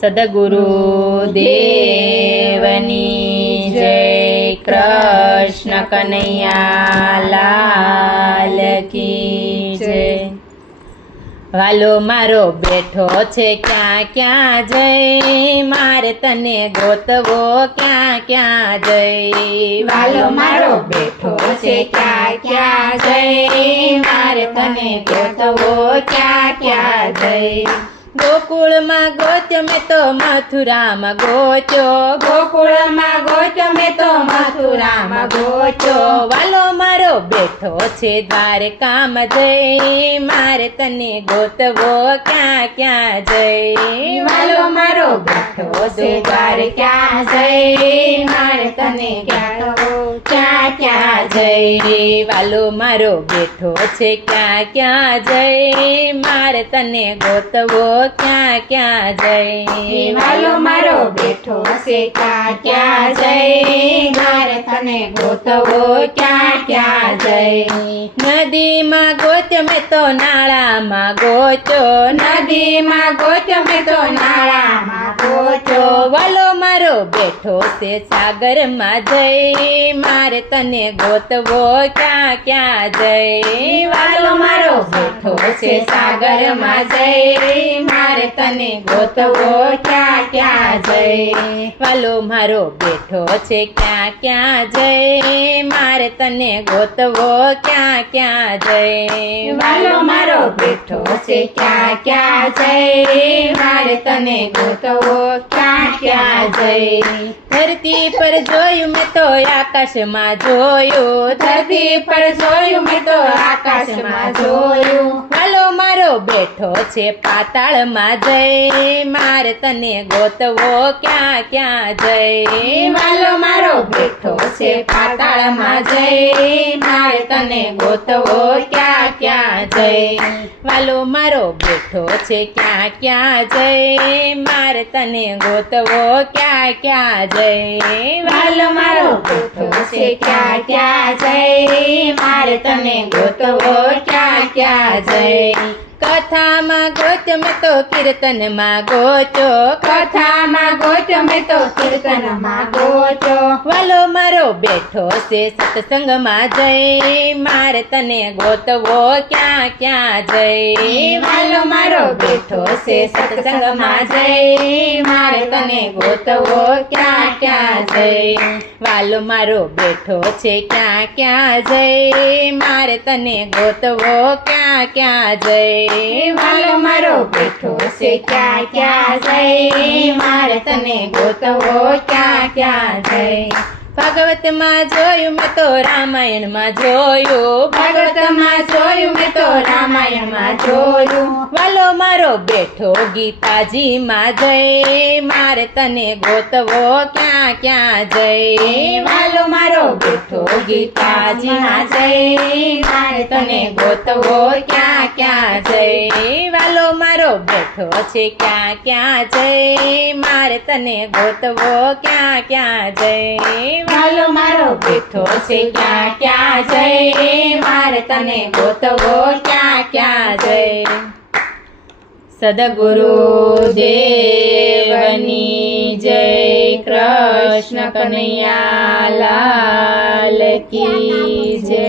સદગુરુ દેવની જય। કૃષ્ણ કનૈયા લાલ કી જય। વાલો મારો બેઠો છે ક્યાં ક્યાં જઈ, મારે તને ગોતવો ક્યાં ક્યાં જઈ। વાલો મારો બેઠો છે ક્યાં ક્યાં જઈ, મારે તને ગોતવો ક્યાં ક્યાં જઈ। ગોકુળમાં ગોત્યો મેં તો મથુરામાં ગોત્યો, ગોકુળમાં ગોત્યો મેં તો મથુરામાં ગોત્યો। વાલો મારો બેઠો છે દ્વારકામાં જઈ, મારે તને ગોતવો ક્યાં ક્યાં જઈ। વાલો મારો બેઠો છે દ્વારકા જઈ, મારે તને ગોતવો ક્યાં ક્યાં જઈ। વાલો મારો બેઠો છે ક્યાં ક્યાં જઈ, મારે તને ગોતવો ક્યાં ક્યાં જઈ। વાલો મારો બેઠો છે ક્યાં ક્યાં જઈ, મારે તને ગોતવો ક્યાં ક્યાં જઈ। નદીમાં ગોત્યો મેં તો નાળામાં ગોત્યો, નદીમાં ગોત્યો મેં તો નાળામાં ગોત્યો। વાલો મારો બેઠો છે સાગરમાં જઈ, મારે તને ગોતવો ક્યાં ક્યાં જઈ। વાલો મારો બેઠો છે સાગરમાં જઈ, મારે તને ગોતવો ક્યાં ક્યાં જઈ। વાલો મારો બેઠો છે ક્યાં ક્યાં જઈ, મારે તને ગોતવો ક્યાં ક્યાં જઈ। વાલો મારો બેઠો છે ક્યાં ક્યાં જઈ, મારે તને ગોતવો ક્યાં ક્યાં જઈ। ધરતી પર જોયું મેં તો આકાશમાં જોયું, ધરતી પર જોયું મેં તો આકાશમાં જોયું। વાલો મારો બેઠો છે પાતાળમાં જઈ, મારે તને ગોતવો ક્યાં ક્યાં જઈ। વાલો મારો બેઠો છે પાતાળમાં જઈ, મારે તને ગોતવો ક્યાં ક્યાં જઈ। વાલો મારો બેઠો છે ક્યાં ક્યાં જઈ, મારે તને ગોતવો ક્યાં ક્યાં જઈ। વાલો મારો બેઠો છે ક્યાં ક્યાં જઈ, મારે તને ગોતવો ક્યાં ક્યાં જઈ। કથામાં ગોત્યો મેં તો કીર્તનમાં ગોત્યો, કથામાં ગોત્યો મેં તો કીર્તનમાં ગોત્યો। વાલો મારો બેઠો છે સત્સંગમાં જઈ, મારે તને ગોતવો ક્યાં ક્યાં જઈ। વાલો મારો બેઠો છે સત્સંગમાં જઈ, મારે તને ગોતવો ક્યાં ક્યાં જઈ। વાલો મારો બેઠો છે ક્યાં ક્યાં જઈ, મારે તને ગોતવો ક્યાં ક્યાં જઈ। વાલો મારો બેઠો છે ક્યાં ક્યાં જઈ, મારે તને ગોતવો ક્યાં ક્યાં જઈ। ભાગવતમાં જોયું મેં તો રામાયણમાં જોયું, ભાગવતમાં જોયું મેં તો રામાયણમાં જોયું। વાલો મારો બેઠો ગીતાજીમાં જઈ, મારે તને ગોતવો ક્યાં ક્યાં જઈ। વાલો મારો બેઠો ગીતાજીમાં જઈ, મારે તને ગોતવો ક્યાં ક્યાં જઈ। વાલો મારો બેઠો છે ક્યાં ક્યાં જઈ, મારે તને ગોતવો ક્યાં ક્યાં જઈ। વાલો મારો બેઠો છે ક્યાં ક્યાં જઈ, મારે તને ગોતવો ક્યાં ક્યાં જઈ। સદગુરુ દેવની જય। કૃષ્ણ કનૈયા લાલ કી જય।